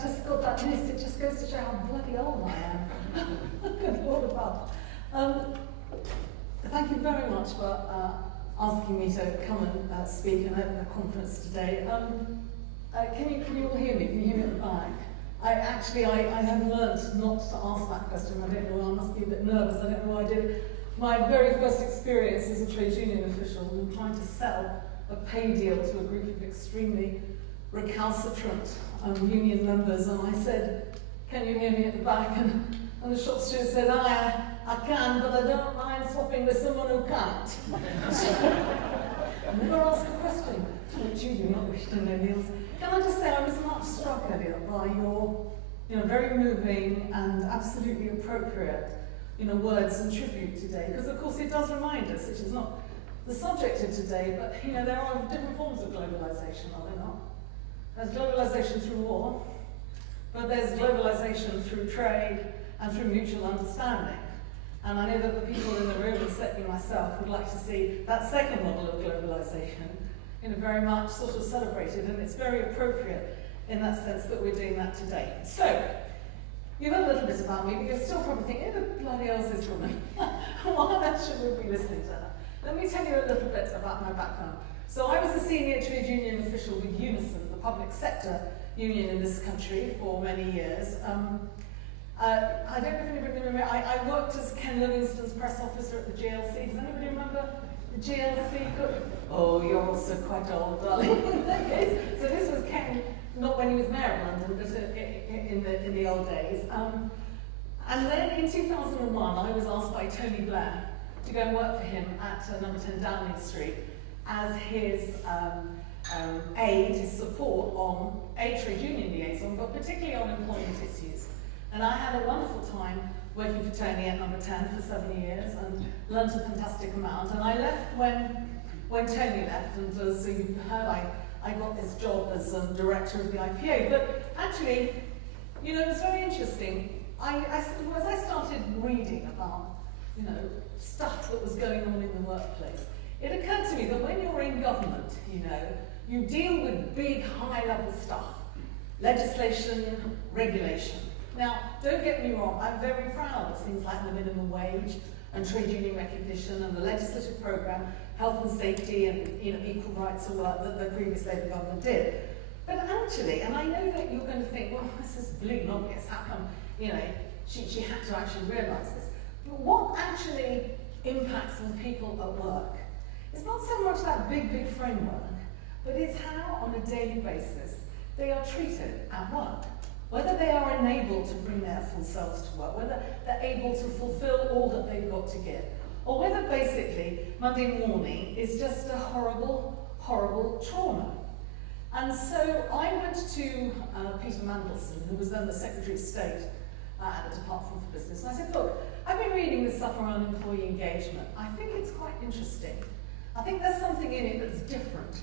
I've just got that list, it just goes to show how bloody old I am. Good Lord above. Thank you very much for asking me to come and speak at a conference today. Can you all hear me? Can you hear me at the back? I have learnt not to ask that question. I don't know why, I must be a bit nervous. I don't know why I did. My very first experience as a trade union official was trying to sell a pay deal to a group of extremely recalcitrant union members, and I said, "Can you hear me at the back?" And the shop steward said, I can, but I don't mind swapping with someone who can't." Never ask a question which you do not wish to know the answer. Can I just say, I was much struck, Elliot, by your very moving and absolutely appropriate words and tribute today, because of course it does remind us, which is not the subject of today, but there are different forms of globalization, are there not? There's globalization through war, but there's globalization through trade and through mutual understanding. And I know that the people in the room, and certainly myself, would like to see that second model of globalization very much sort of celebrated, and it's very appropriate in that sense that we're doing that today. So, you know a little bit about me, but you're still probably thinking, who the bloody hell is this woman? Why on earth should we be listening to her? Let me tell you a little bit about my background. So I was a senior trade union official with Unison, the public sector union in this country, for many years. I don't know if anybody remember, I worked as Ken Livingston's press officer at the GLC. Does anybody remember the GLC? Oh, you're also quite old, darling. So this was Ken, not when he was mayor of London, but in the old days. And then in 2001, I was asked by Tony Blair to go and work for him at number 10 Downing Street as his aid, his support on a trade union liaison, but particularly on employment issues. And I had a wonderful time working for Tony at number 10 for 7 years and learnt a fantastic amount. And I left when Tony left, and as you've heard, I got this job as director of the IPA. But actually, it was very interesting. As I started reading about, stuff that was going on in the workplace, it occurred to me that when you're in government, you deal with big, high-level stuff, legislation, regulation. Now, don't get me wrong, I'm very proud of things like the minimum wage and trade union recognition and the legislative programme, health and safety and equal rights at work that the previous Labour government did. But actually, and I know that you're going to think, well, this is bleeding obvious, how come, she had to actually realise this. But what actually impacts on people at work is not so much that big framework, but it's how, on a daily basis, they are treated at work. Whether they are enabled to bring their full selves to work, whether they're able to fulfill all that they've got to give, or whether basically Monday morning is just a horrible, horrible trauma. And so I went to Peter Mandelson, who was then the Secretary of State at the Department for Business, and I said, look, I've been reading this stuff around employee engagement. I think it's quite interesting. I think there's something in it that's different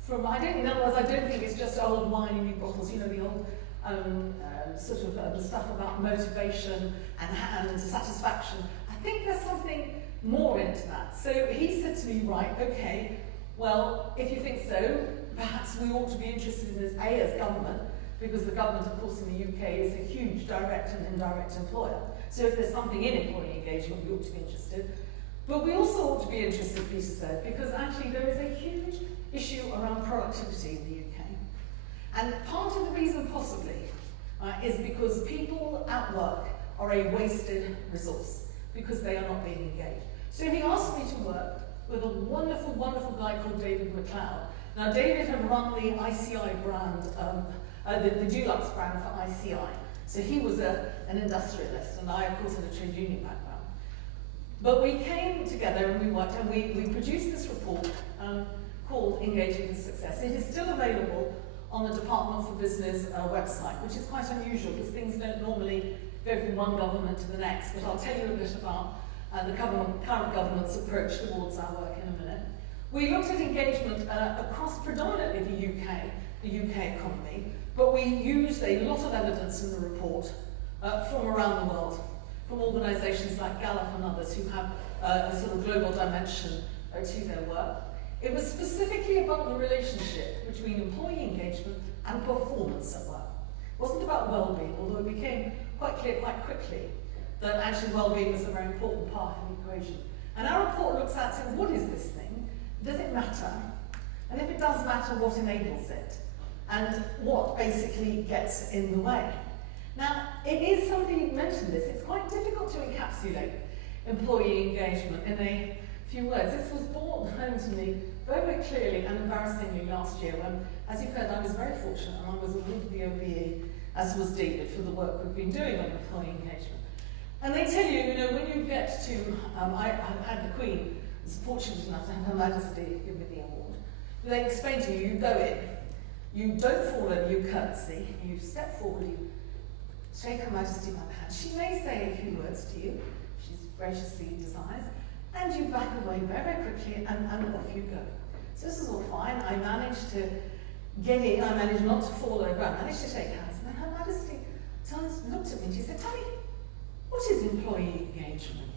from, in other words, I don't think it's just old wine in new bottles, the old the stuff about motivation and satisfaction. I think there's something more into that. So he said to me, right, okay, well, if you think so, perhaps we ought to be interested in this, as government, because the government, of course, in the UK is a huge direct and indirect employer. So if there's something in employee engagement, we ought to be interested. But we also ought to be interested, Peter said, because actually there is a huge issue around productivity in the UK. And part of the reason, possibly, is because people at work are a wasted resource, because they are not being engaged. So he asked me to work with a wonderful, wonderful guy called David McLeod. Now, David had run the ICI brand, the Dulux brand for ICI. So he was an industrialist, and I, of course, had a trade union background. But we came together and we worked, and we produced this report called Engaging with Success. It is still available on the Department for Business website, which is quite unusual because things don't normally go from one government to the next, but I'll tell you a bit about the current government's approach towards our work in a minute. We looked at engagement across predominantly the UK economy, but we used a lot of evidence in the report from around the world, from organisations like Gallup and others who have a sort of global dimension to their work. It was specifically about the relationship between employee engagement and performance at work. wasn't about well-being, although it became quite clear quite quickly that actually well-being was a very important part of the equation. And our report looks at what is this thing? Does it matter? And if it does matter, what enables it? And what basically gets in the way? Now, it is something, you mentioned this, it's quite difficult to encapsulate employee engagement in a few words. This was brought home to me very, very clearly and embarrassingly last year when, as you've heard, I was very fortunate and I was awarded the OBE, as was David, for the work we've been doing on employee engagement. And they tell you, when you get to, I've had the Queen, was fortunate enough to have Her Majesty give me the award. They explain to you, you go in, you don't fall over, you curtsy, you step forward, you shake Her Majesty by the hand. She may say a few words to you, she graciously desires, and you back away very, very quickly and off you go. So this is all fine. I managed to get in, I managed not to fall over, I managed to shake hands, and then Her Majesty looked at me and she said, "Tell me, what is employee engagement?"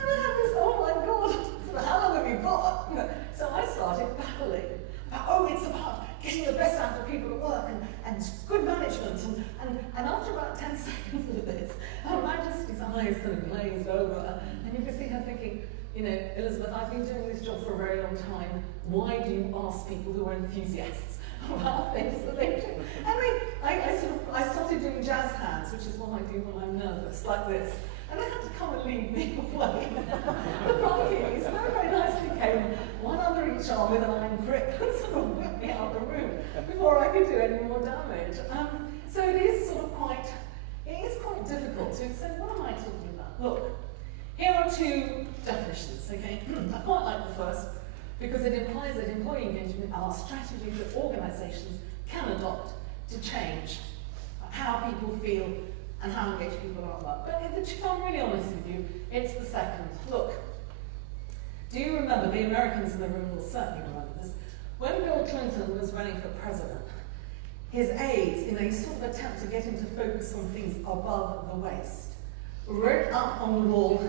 And I had this, oh my God, how long have you got? So I started babbling about, it's about getting the best out of people at work and good management. And after about 10 seconds of this, Her Majesty's eyes kind of glazed over, and you can see her thinking, Elizabeth, I've been doing this job for a very long time. Why do you ask people who are enthusiasts about things that they do? And I started doing jazz hands, which is what I do when I'm nervous, like this. And they had to come and lead me away. The Vikings very, very nicely came, one under each arm with an iron grip, and sort of whipped me out of the room before I could do any more damage. So it is quite difficult to say, what am I talking about? Look, here are two definitions, okay? I quite like the first, because it implies that employee engagement are strategies that organisations can adopt to change how people feel and how engaged people are at work. But if I'm really honest with you, it's the second. Look, do you remember, the Americans in the room will certainly remember this, when Bill Clinton was running for president, his aides, in a sort of attempt to get him to focus on things above the waist, wrote up on the wall,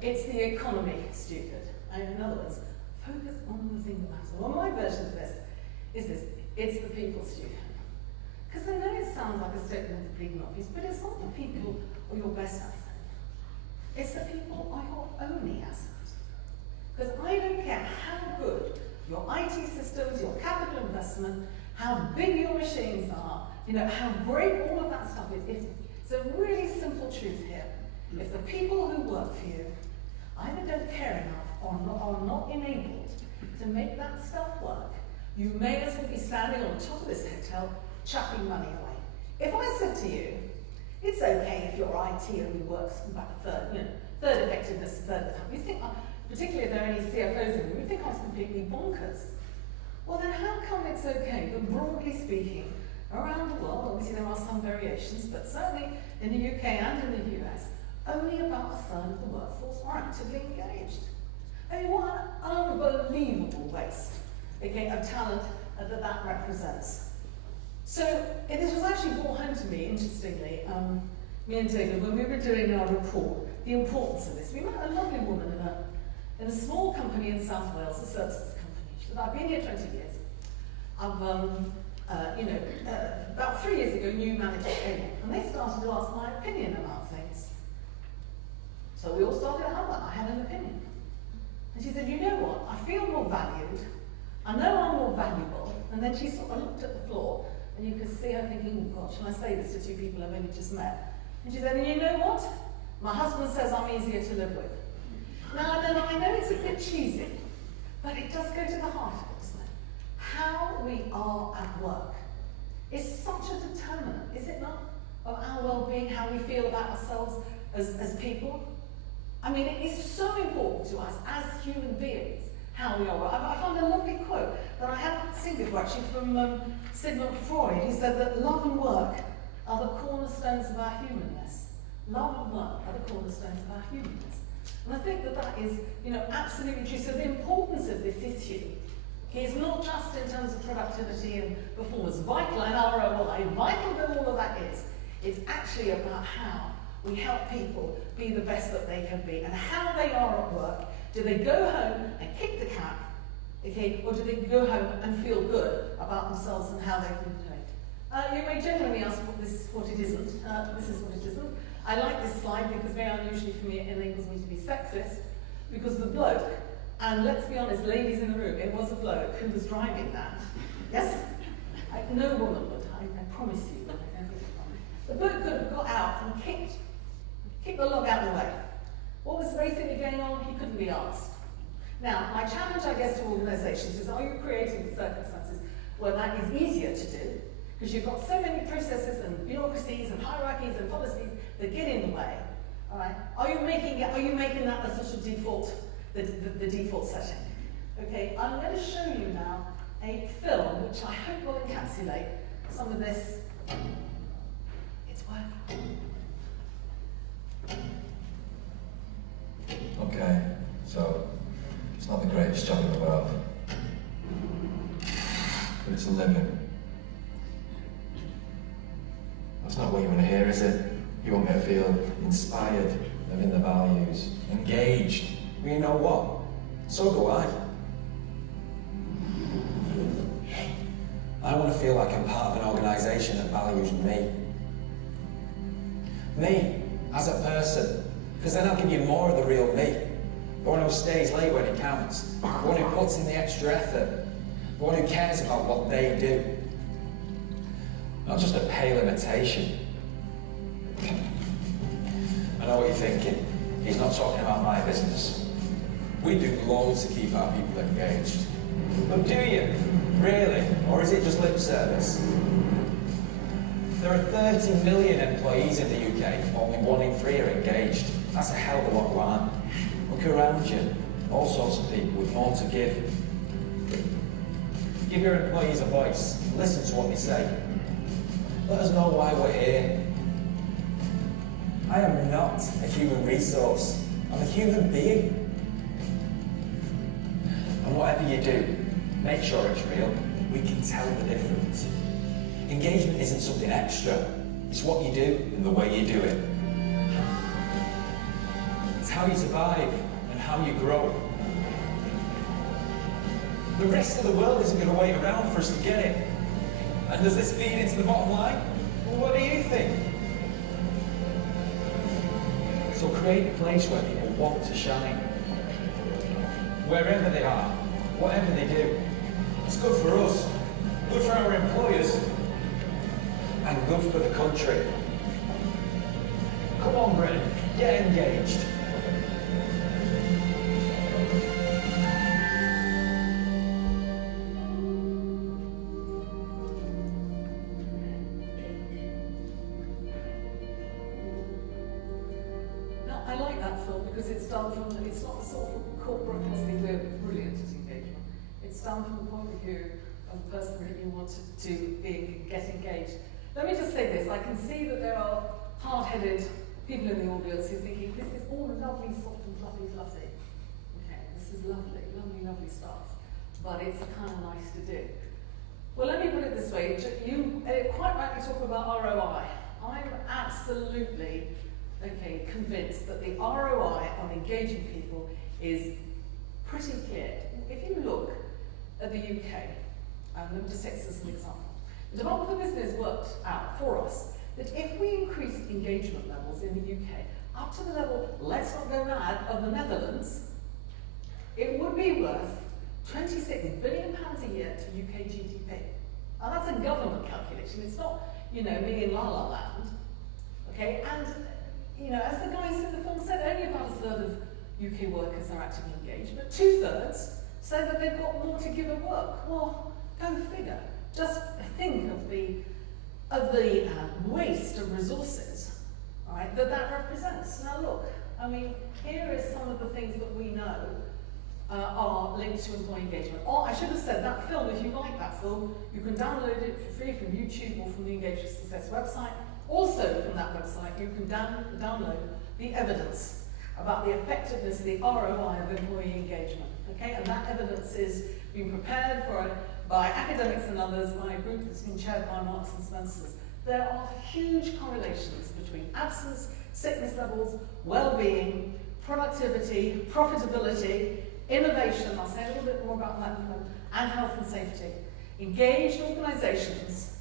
"It's the economy, stupid." And in other words, focus on the thing that matters. Well, my version of this is this: it's the people, stupid. Because I know it sounds like a statement of bleeding obvious, but it's not the people or your best asset. It's the people are your only asset. Because I don't care how good your IT systems, your capital investment, how big your machines are, how great all of that stuff is. It's a really simple truth here. If the people who work for you either don't care enough or are not enabled to make that stuff work, you may as well be standing on top of this hotel chucking money away. If I said to you, it's okay if your IT only works about third effectiveness, third of the time, you think, particularly if there are any CFOs in the room, you think I was completely bonkers. Well then how come it's okay that, broadly speaking, around the world, obviously there are some variations, but certainly in the UK and in the US, only about a third of the workforce are actively engaged. I mean, what an unbelievable waste, of talent that represents. So this was actually brought home to me, interestingly, me and David, when we were doing our report, the importance of this. We met a lovely woman in a small company in South Wales, a services company. She said, "I've been here 20 years. I've, about 3 years ago, new managers came in, and they started to ask my opinion about things. So we all started to have that. I had an opinion. And she said, you know what? I feel more valued. I know I'm more valuable." And then she sort of looked at the floor, and you could see her thinking, "God, shall I say this to two people I've only just met?" And she said, "And you know what? My husband says I'm easier to live with." Now, I know it's a bit cheesy, but it does go to the heart of it, doesn't it? How we are at work is such a determinant, is it not, of our well-being, how we feel about ourselves as people? I mean, it is so important to us as human beings, how we are. I found a lovely quote that I hadn't seen before, actually, from Sigmund Freud. He said that love and work are the cornerstones of our humanness. Love and work are the cornerstones of our humanness. And I think that is, absolutely true. So the importance of this issue is not just in terms of productivity and performance, vital and ROI, vital though all of that is. It's actually about how we help people be the best that they can be, and how they are at work. Do they go home and kick the cat, or do they go home and feel good about themselves and how they've been doing? You may genuinely ask what it isn't. This is what it isn't. I like this slide because very unusually for me it enables me to be sexist, because the bloke, and let's be honest, ladies in the room, it was a bloke who was driving that. Yes? No woman would, I promise you. The bloke could have got out and kicked the log out of the way. What was basically going on? He couldn't be asked. Now, my challenge, I guess, to organisations is, are you creating circumstances where that is easier to do? Because you've got so many processes and bureaucracies and hierarchies and policies that get in the way. All right? Are you making that a sort of default, the default setting? Okay, I'm going to show you now a film which I hope will encapsulate some of this. It's working. Okay, so it's not the greatest job in the world, but it's a living. That's not what you want to hear, is it? You want me to feel inspired, living the values, engaged. Well, you know what? So do I. I want to feel like I'm part of an organisation that values me. Me, as a person. Because then I'll give you more of the real me. The one who stays late when it counts. The one who puts in the extra effort. The one who cares about what they do. Not just a pale imitation. I know what you're thinking. He's not talking about my business. We do loads to keep our people engaged. But do you? Really? Or is it just lip service? There are 30 million employees in the UK. Only 1 in 3 are engaged. That's a hell of a lot who aren't. Look around you. All sorts of people with more to give. Give your employees a voice. Listen to what they say. Let us know why we're here. I am not a human resource. I'm a human being. And whatever you do, make sure it's real. We can tell the difference. Engagement isn't something extra. It's what you do and the way you do it. It's how you survive and how you grow. The rest of the world isn't going to wait around for us to get it. And does this feed into the bottom line? Well, what do you think? So create a place where people want to shine. Wherever they are, whatever they do. It's good for us, good for our employers, and good for the country. Come on, Britain, get engaged. Now, I like that film because it's done from, it's not the sort of corporate policy we're brilliant at engagement. It's done from the point of view of the person that you want to get engaged. Let me just say this, I can see that there are hard-headed people in the audience who are thinking, this is all lovely, soft and fluffy. Okay, this is lovely, lovely stuff, but it's kind of nice to do. Well, let me put it this way, you quite rightly talk about ROI. I'm absolutely, convinced that the ROI on engaging people is pretty clear. If you look at the UK, let me just take this as an example. The Department for Business worked out for us that if we increased engagement levels in the UK up to the level, let's not go mad, of the Netherlands, it would be worth £26 billion a year to UK GDP. Now that's a government calculation, it's not, me in La La Land. Okay, and as the guys in the film said, only about 1/3 of UK workers are actively engaged, but 2/3 say that they've got more to give at work. Well, go figure. Just think of the waste of resources, right, that represents. Now look, here is some of the things that we know are linked to employee engagement. Or I should have said, that film, if you like that film, you can download it for free from YouTube or from the Engage for Success website. Also from that website, you can download the evidence about the effectiveness, the ROI of employee engagement. Okay, and that evidence is being prepared by academics and others, by a group that's been chaired by Marks and Spencer's. There are huge correlations between absence, sickness levels, well-being, productivity, profitability, innovation, I'll say a little bit more about that in a moment, and health and safety. Engaged organisations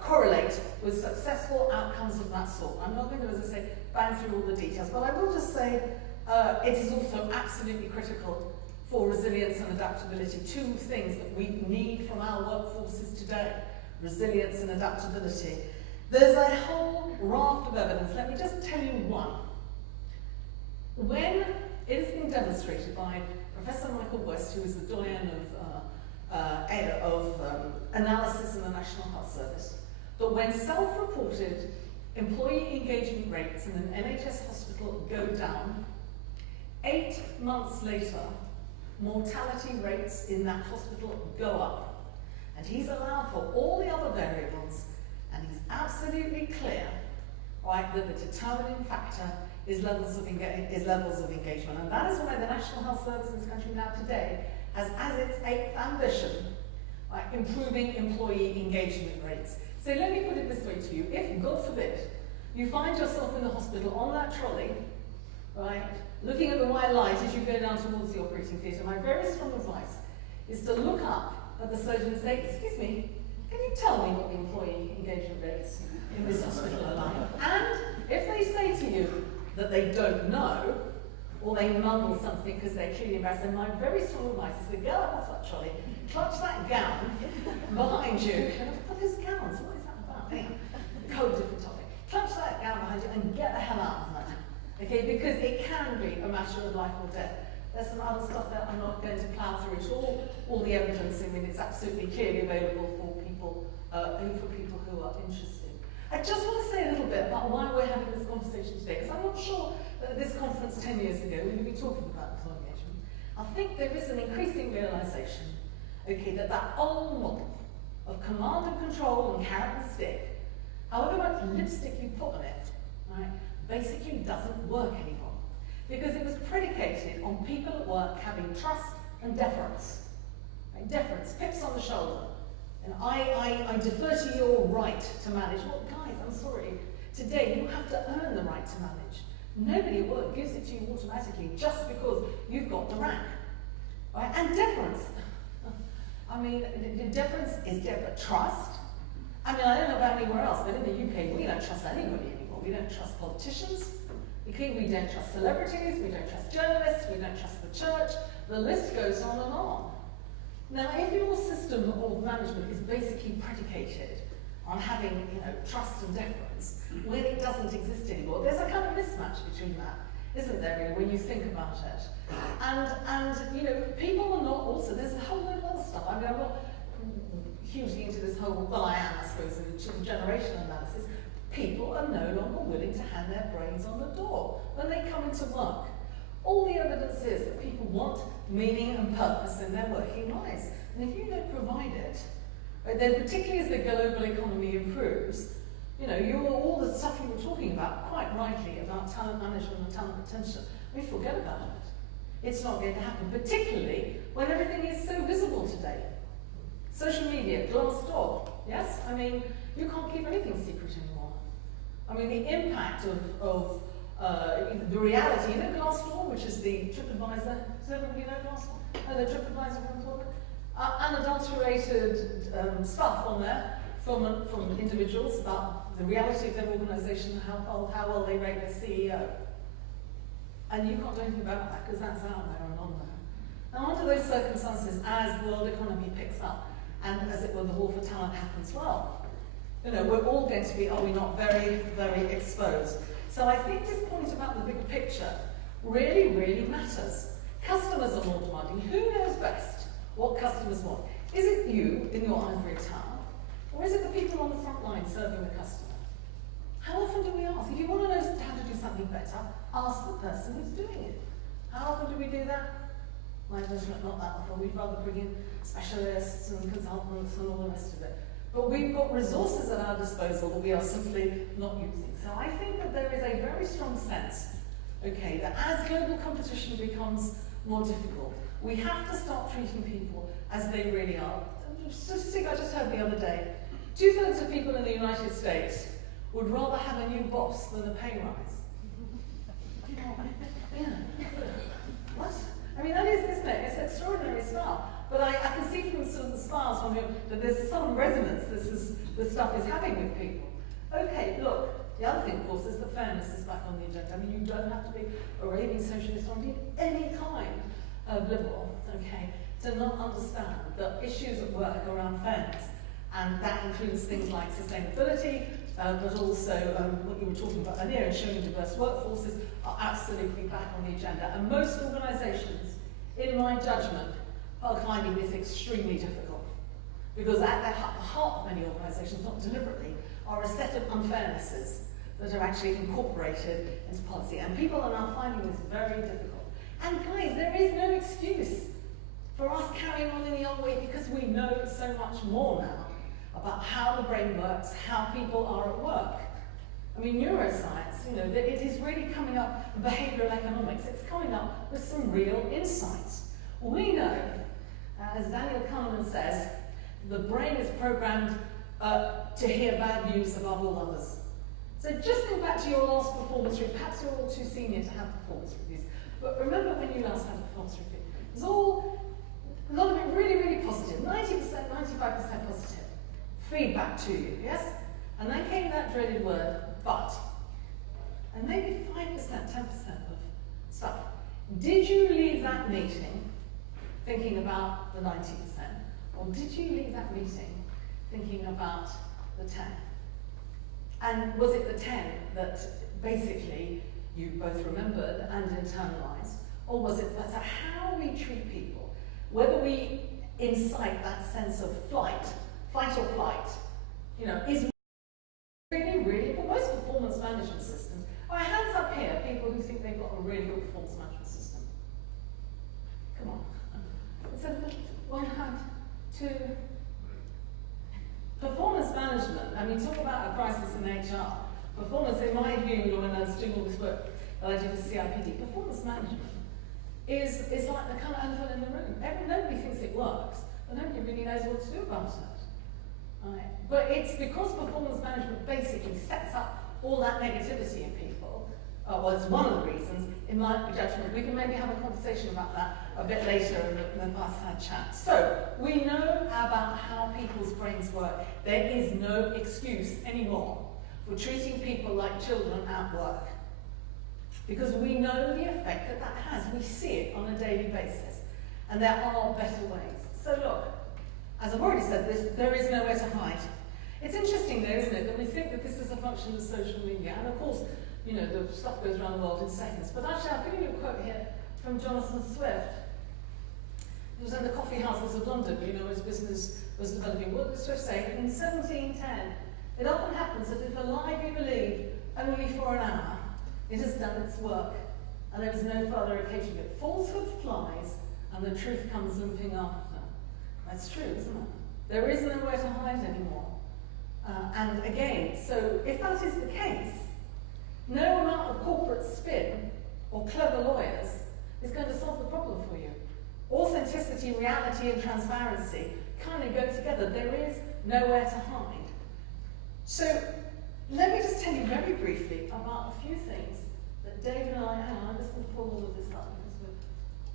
correlate with successful outcomes of that sort. I'm not going to, as I say, bang through all the details, but I will just say it is also absolutely critical for resilience and adaptability. Two things that we need from our workforces today: resilience and adaptability. There's a whole raft of evidence. Let me just tell you one. When it has been demonstrated by Professor Michael West, who is the doyen of analysis in the National Health Service, that when self-reported employee engagement rates in an NHS hospital go down, 8 months later, mortality rates in that hospital go up. And he's allowed for all the other variables, and he's absolutely clear, right, that the determining factor is levels of engagement. And that is why the National Health Service in this country now today has as its 8th ambition, right, improving employee engagement rates. So let me put it this way to you: if, God forbid, you find yourself in the hospital on that trolley, right, looking at the white light as you go down towards the operating theatre, my very strong advice is to look up at the surgeon and say, "Excuse me, can you tell me what the employee engagement rates in this hospital are like?" And if they say to you that they don't know, or they mumble something because they're clearly embarrassed, then my very strong advice is to go up off that trolley, clutch that gown behind you. What is gowns? What is that about? Anyway, whole different topic. Clutch that gown behind you and get the hell out of there. Okay, because it can be a matter of life or death. There's some other stuff that I'm not going to plough through at all the evidence, I mean, it's absolutely clearly available for people who are interested. I just want to say a little bit about why we're having this conversation today, because I'm not sure that at this conference 10 years ago we would be talking about employee engagement. I think there is an increasing realization, okay, that old model of command and control and carrot and stick, however much lipstick you put on it, right, basically doesn't work anymore. Because it was predicated on people at work having trust and deference. Right? Deference, pips on the shoulder. And I defer to your right to manage. Well, guys, I'm sorry. Today, you have to earn the right to manage. Nobody at work gives it to you automatically just because you've got the rank. Right? And deference. I mean, deference is trust. I mean, I don't know about anywhere else, but in the UK, we don't trust anybody anymore. We don't trust politicians. Okay, we don't trust celebrities. We don't trust journalists. We don't trust the church. The list goes on and on. Now, if your system of management is basically predicated on having, trust and deference, when it doesn't exist anymore, there's a kind of mismatch between that, isn't there, really, when you think about it? And people are not also, there's a whole load of other stuff. I mean, I'm not hugely into this whole, well, I am, I suppose, in the generation analysis. People are no longer willing to hand their brains on the door when they come into work. All the evidence is that people want meaning and purpose in their working lives. And if you don't provide it, then particularly as the global economy improves, all the stuff you were talking about, quite rightly, about talent management and talent retention, we forget about it. It's not going to happen, particularly when everything is so visible today. Social media, Glassdoor, yes? I mean, you can't keep anything secret anymore. I mean, the impact of the reality, Glassdoor, which is the TripAdvisor, does everybody know Glassdoor? The TripAdvisor for employment? Unadulterated stuff on there from individuals about the reality of their organisation, how well they rate their CEO. And you can't do anything about that because that's out there and on there. Now, under those circumstances, as the world economy picks up, and as it were, the war for talent happens, well, we're all going to be, are we not, very, very exposed. So I think this point about the bigger picture really, really matters. Customers are more demanding. Who knows best what customers want? Is it you in your ivory tower, or is it the people on the front line serving the customer? How often do we ask? If you want to know how to do something better, ask the person who's doing it. How often do we do that? My judgment, not that often. We'd rather bring in specialists and consultants and all the rest of it. But we've got resources at our disposal that we are simply not using. So I think that there is a very strong sense, okay, that as global competition becomes more difficult, we have to start treating people as they really are. A statistic I just heard the other day, 2/3 of people in the United States would rather have a new boss than a pay rise. Yeah. What? I mean, that is, isn't it? It's extraordinary stuff. but I can see from sort of the smiles from you that there's some resonance this stuff is having with people. Okay, look, the other thing, of course, is that fairness is back on the agenda. I mean, you don't have to be a raving socialist or indeed any kind of liberal, okay, to not understand that issues at work around fairness, and that includes things like sustainability, but also what you were talking about earlier, ensuring diverse workforces are absolutely back on the agenda. And most organisations, in my judgment, are finding this extremely difficult. Because at the heart of many organisations, not deliberately, are a set of unfairnesses that are actually incorporated into policy. And people are now finding this very difficult. And guys, there is no excuse for us carrying on in the old way because we know so much more now about how the brain works, how people are at work. I mean, neuroscience, you know, it is really coming up, and behavioural economics, it's coming up with some real insights. We know, as Daniel Kahneman says, the brain is programmed to hear bad news above all others. So just think back to your last performance review. Perhaps you're all too senior to have performance reviews, but remember when you last had a performance review. It was all, a lot of it really, really positive, 90%, 95% positive. Feedback to you, yes? And then came that dreaded word, but. And maybe 5%, 10% of stuff. Did you leave that meeting thinking about the 90%? Or did you leave that meeting thinking about the 10? And was it the 10 that basically you both remembered and internalized? Or was it better how we treat people? Whether we incite that sense of fight or flight, you know, is really, really, for most performance management systems. Our hands up here, people who think they've got a really good performance management system. Come on. It's a one hand, two. Performance management, I mean, talk about a crisis in HR. Performance, in my view, when I was doing all this work that I did for CIPD, performance management is like the kind of elephant in the room. Nobody thinks it works, but nobody really knows what to do about it. Right. But it's because performance management basically sets up all that negativity in people, well, it's one of the reasons, in my judgment. We can maybe have a conversation about that a bit later in the fireside chat. So, we know about how people's brains work. There is no excuse anymore for treating people like children at work. Because we know the effect that that has. We see it on a daily basis. And there are better ways. So look, as I've already said, there is nowhere to hide. It's interesting though, isn't it, that we think that this is a function of social media. And of course, you know, the stuff goes around the world in seconds. But actually, I'll give you a quote here from Jonathan Swift. He was in the coffee houses of London, you know, as business was developing. What did Swift say? In 1710, it often happens that if a lie be believed only for an hour, it has done its work, and there is no further occasion of it. Falsehood flies, and the truth comes limping after. That's true, isn't it? There is nowhere to hide anymore. And again, so if that is the case, no amount of corporate spin or clever lawyers is going to solve the problem for you. Authenticity, reality, and transparency kind of go together. There is nowhere to hide. So let me just tell you very briefly about a few things that David and I, I'm just going to pull all of this up because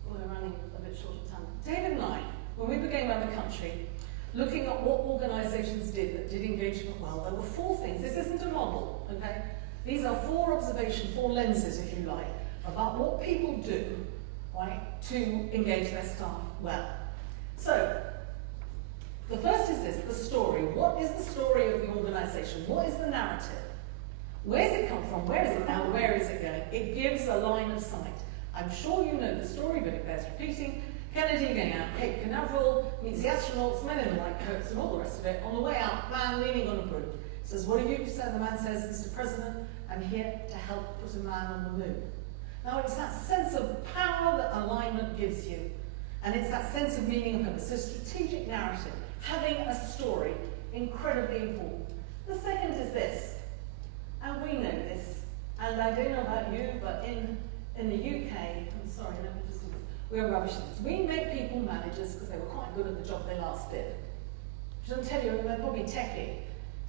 we're running a bit short of time. David and I, when we were going around the country, looking at what organisations did that did engagement well, there were 4 things. This isn't a model, okay? These are 4 observations, 4 lenses, if you like, about what people do, right, to engage their staff well. So, the first is this, the story. What is the story of the organisation? What is the narrative? Where does it come from? Where is it now? Where is it going? It gives a line of sight. I'm sure you know the story, but it bears repeating. Kennedy going out Cape Canaveral, meets the astronauts, men in white coats and all the rest of it. On the way out, man leaning on a broom. Says, what are you? So the man says, Mr. President, I'm here to help put a man on the moon. Now it's that sense of power that alignment gives you. And it's that sense of meaning and purpose. So strategic narrative, having a story, incredibly important. The second is this, and we know this, and I don't know about you, but in the UK, I'm sorry, let me just do this. We're rubbish at this. We make people managers because they were quite good at the job they last did. Which I'll tell you, they're probably techie.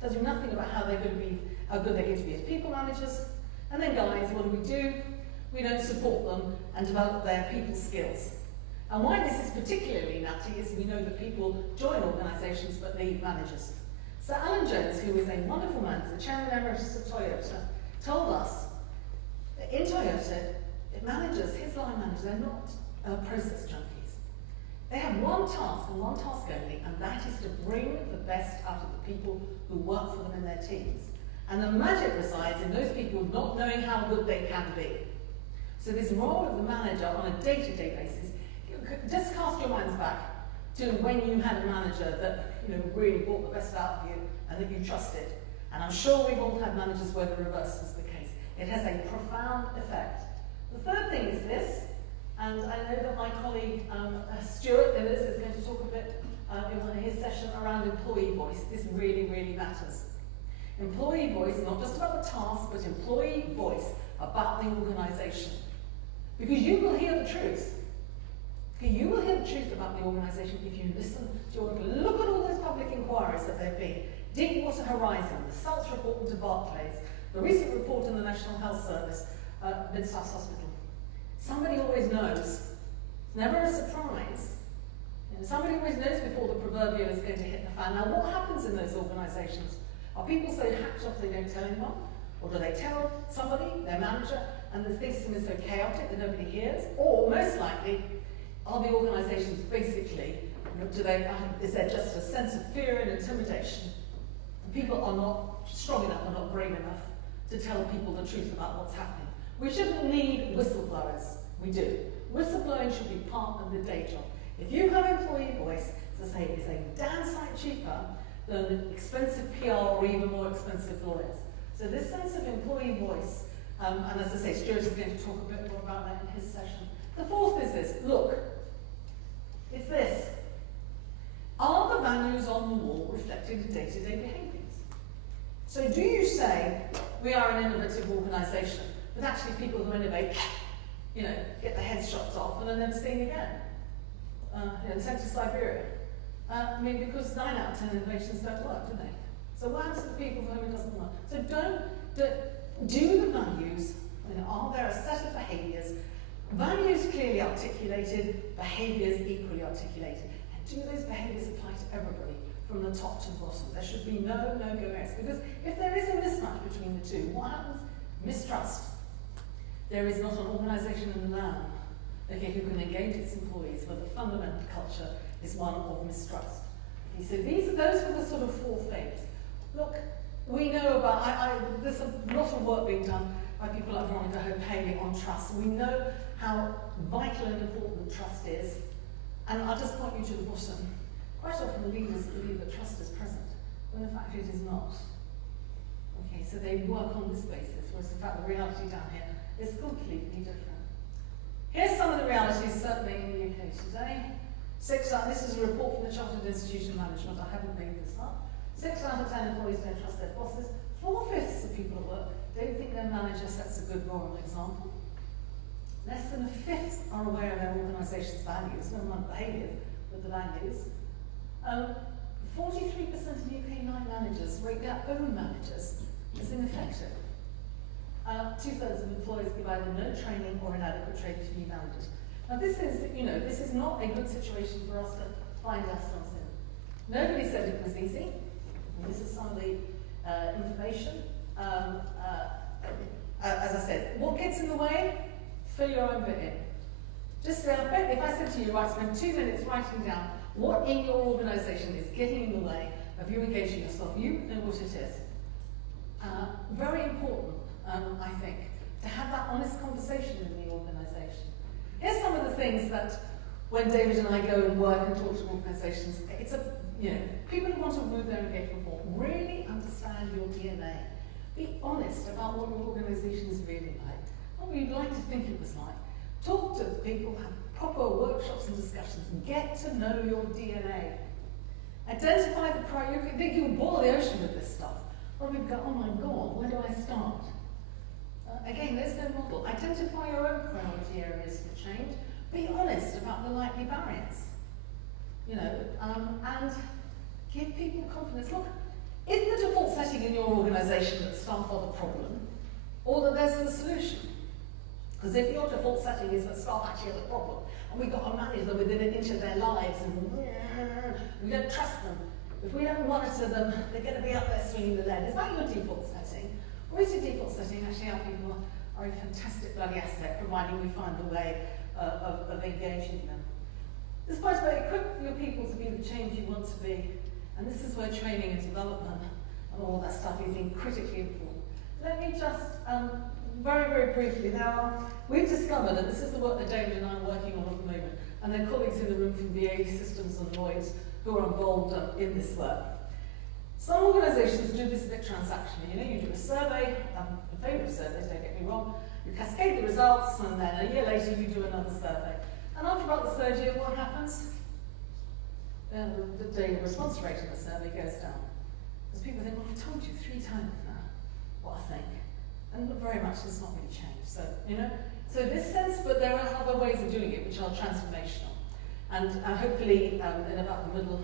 Tells you nothing about how they're going to be, how good they're going to be as people managers. And then guys, what do? We don't support them and develop their people skills. And why this is particularly nutty is we know that people join organisations but leave managers. So Alan Jones, who is a wonderful man, the chairman emeritus of Toyota, told us that in Toyota, managers, his line managers, they're not process junkies. They have one task and one task only, and that is to bring the best out of the people who work for them in their teams. And the magic resides in those people not knowing how good they can be. So this role of the manager on a day-to-day basis, just cast your minds back to when you had a manager that really brought the best out of you and that you trusted. And I'm sure we've all had managers where the reverse was the case. It has a profound effect. The third thing is this, and I know that my colleague Stuart is going to talk a bit in his session around employee voice. This really, really matters. Employee voice, not just about the task, but employee voice about the organisation. Because you will hear the truth. Okay, you will hear the truth about the organisation if you listen to your employees. Look at all those public inquiries that there have been. Deepwater Horizon, the SALTS report into Barclays, the recent report in the National Health Service, Mid-South Hospital. Somebody always knows. It's never a surprise. Somebody always knows before the proverbial is going to hit the fan. Now, what happens in those organisations? Are people so hacked off they don't tell anyone? Or do they tell somebody, their manager, and the system is so chaotic that nobody hears? Or, most likely, are the organisations basically, is there just a sense of fear and intimidation? And people are not strong enough or not brave enough to tell people the truth about what's happening. We shouldn't need whistleblowers. We do. Whistleblowing should be part of the day job. If you have employee voice, as I say, it's a damn sight cheaper than expensive PR or even more expensive lawyers. So this sense of employee voice, and as I say, Stuart is going to talk a bit more about that in his session. The fourth is this. Look, it's this. Are the values on the wall reflected in day-to-day behaviours? So do you say, we are an innovative organisation, but actually people who innovate, get their heads chopped off and are never seen again? Sent to Siberia. Because 9 out of 10 innovations don't work, do they? So what happens to the people for whom it doesn't work? So do the values, are there a set of behaviours, values clearly articulated, behaviours equally articulated, and do those behaviours apply to everybody from the top to the bottom? There should be no no-go areas, because if there is a mismatch between the two, what happens? Mistrust. There is not an organisation in the land who can engage its employees where the fundamental culture is one of mistrust. Okay, so those are the sort of 4 things. Look, we know about, there's a lot of work being done by people like Veronica Hope-Haley on trust. We know how vital and important trust is. And I'll just point you to the bottom. Quite often leaders believe that trust is present, when in fact it is not. Okay, so they work on this basis, whereas in fact the reality down here is completely different. Here's some of the realities, certainly in the UK today. This is a report from the Chartered Institution of Management. I haven't made this up. 6 out of 10 employees don't trust their bosses. 4/5 of people at work don't think their manager sets a good moral example. Less than 1/5 are aware of their organisation's values, not among behaviours, but the values. 43% of UK line managers rate their own managers as ineffective. 2/3 of employers give either no training or inadequate training to new managers. Now this is not a good situation for us to find ourselves in. Nobody said it was easy. And this is some of the information. As I said, what gets in the way? Fill your own bit in. Just say, I bet if I said to you, right, spend 2 minutes writing down what in your organisation is getting in the way of you engaging yourself, you know what it is. Very important, I think, to have that honest conversation in the organisation. Here's some of the things that when David and I go and work and talk to organisations, people who want to move their engagement forward, really understand your DNA. Be honest about what your organisation is really like, what you'd like to think it was like. Talk to people, have proper workshops and discussions, get to know your DNA. Identify the priority. You can boil the ocean with this stuff. Or we go, oh my God, where do I start? Again, there's no model. Identify your own priority areas for change. Be honest about the likely barriers. And give people confidence. Look, is the default setting in your organisation that staff are the problem, or that there's the solution? Because if your default setting is that staff actually are the problem, and we've got to manage them within an inch of their lives, and we don't trust them. If we don't monitor them, they're going to be up there swinging the lead. Is that your default setting? Or is your default setting actually our people are a fantastic bloody asset, providing we find a way of engaging them? This part where equip your people to be the change you want to be, and this is where training and development and all that stuff is critically important. Let me just very, very briefly, now we've discovered, and this is the work that David and I are working on at the moment, and their colleagues in the room from BAE Systems and Lloyds who are involved in this work. Some organisations do this a bit transactionally. You know, you do a survey, I'm in favour of surveys, don't get me wrong, you cascade the results, and then a year later you do another survey. And after about the third year, what happens? The daily response rate of the survey goes down. Because people think, well, I've told you 3 times now what I think. And very much has not really changed. So, you know, so this sense, but there are other ways of doing it which are transformational. And hopefully, in about the middle,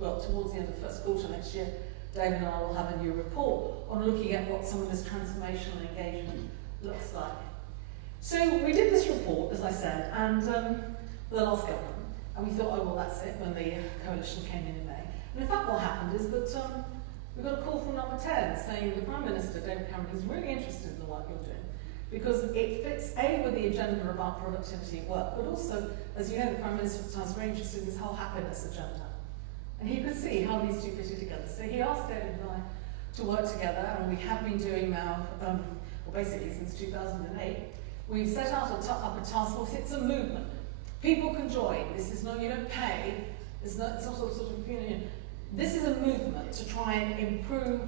towards the end of the first quarter next year, David and I will have a new report on looking at what some of this transformational engagement looks like. So we did this report, as I said, and the last government, and we thought, oh well, that's it, when the coalition came in May. And in fact, what happened is that we got a call from number 10 saying the Prime Minister, David Cameron, is really interested in the work you're doing because it fits A, with the agenda about productivity at work, but also, as you know, the Prime Minister at the time was very interested in this whole happiness agenda. And he could see how these two fitted together. So he asked David and I to work together, and we have been doing now, well, basically since 2008. We've set out up a task force. It's a movement. People can join. This is not, you don't pay. It's not sort of, you know, this is a movement to try and improve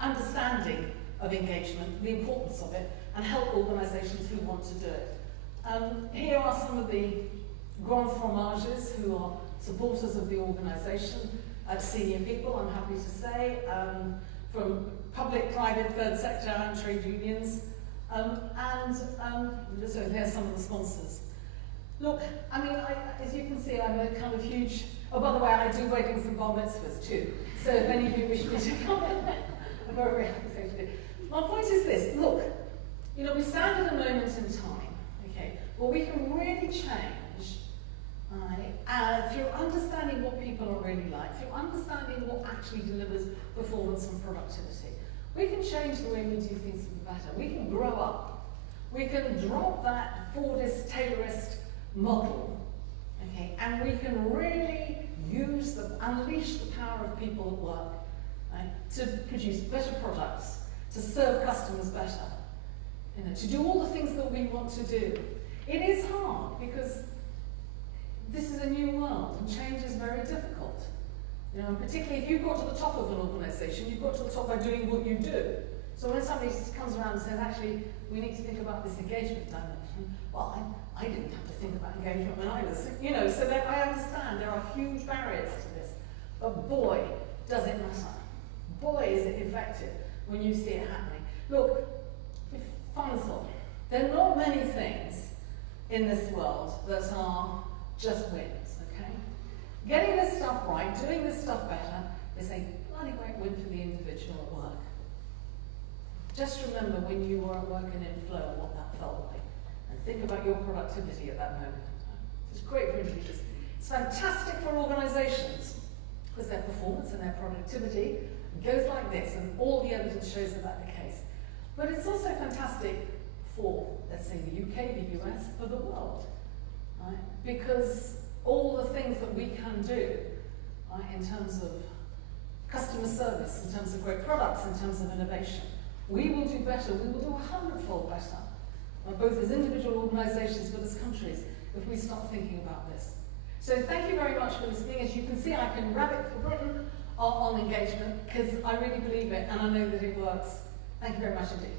understanding of engagement, the importance of it, and help organisations who want to do it. Here are some of the grand fromages who are supporters of the organisation, senior people, I'm happy to say, from public, private, third sector and trade unions. So here's some of the sponsors. Look, I mean, as you can see, I'm a kind of huge, oh, by the way, I do weddings and bar mitzvahs too. So if any of you wish me to come in, I'm very, very happy to do. My point is this, look, you know, we stand at a moment in time, okay, where we can really change through understanding what people are really like, through understanding what actually delivers performance and productivity. We can change the way we do things for the better. We can grow up. We can drop that Fordist, Taylorist model, okay, and we can really unleash the power of people at work, right, to produce better products, to serve customers better, you know, to do all the things that we want to do. It is hard because this is a new world and change is very difficult. You know, and particularly if you've got to the top of an organisation, you've got to the top by doing what you do. So when somebody comes around and says, actually, we need to think about this engagement dimension, well, I didn't have to think about engagement when I was, you know, so that I understand there are huge barriers to this. But boy, does it matter. Boy, is it effective when you see it happening. Look, final thought. There are not many things in this world that are just wins, okay? Getting this stuff right, doing this stuff better, is a bloody great win for the individual at work. Just remember when you were at work and in flow what that felt like. And think about your productivity at that moment. It's great for individuals. It's fantastic for organisations, because their performance and their productivity goes like this, and all the evidence shows that that's the case. But it's also fantastic for, let's say, the UK, the US, for the world. Right? Because all the things that we can do, right, in terms of customer service, in terms of great products, in terms of innovation, we will do better, we will do 100-fold better, both as individual organisations but as countries, if we start thinking about this. So thank you very much for listening. As you can see, I can rabbit for Britain on engagement, because I really believe it and I know that it works. Thank you very much indeed.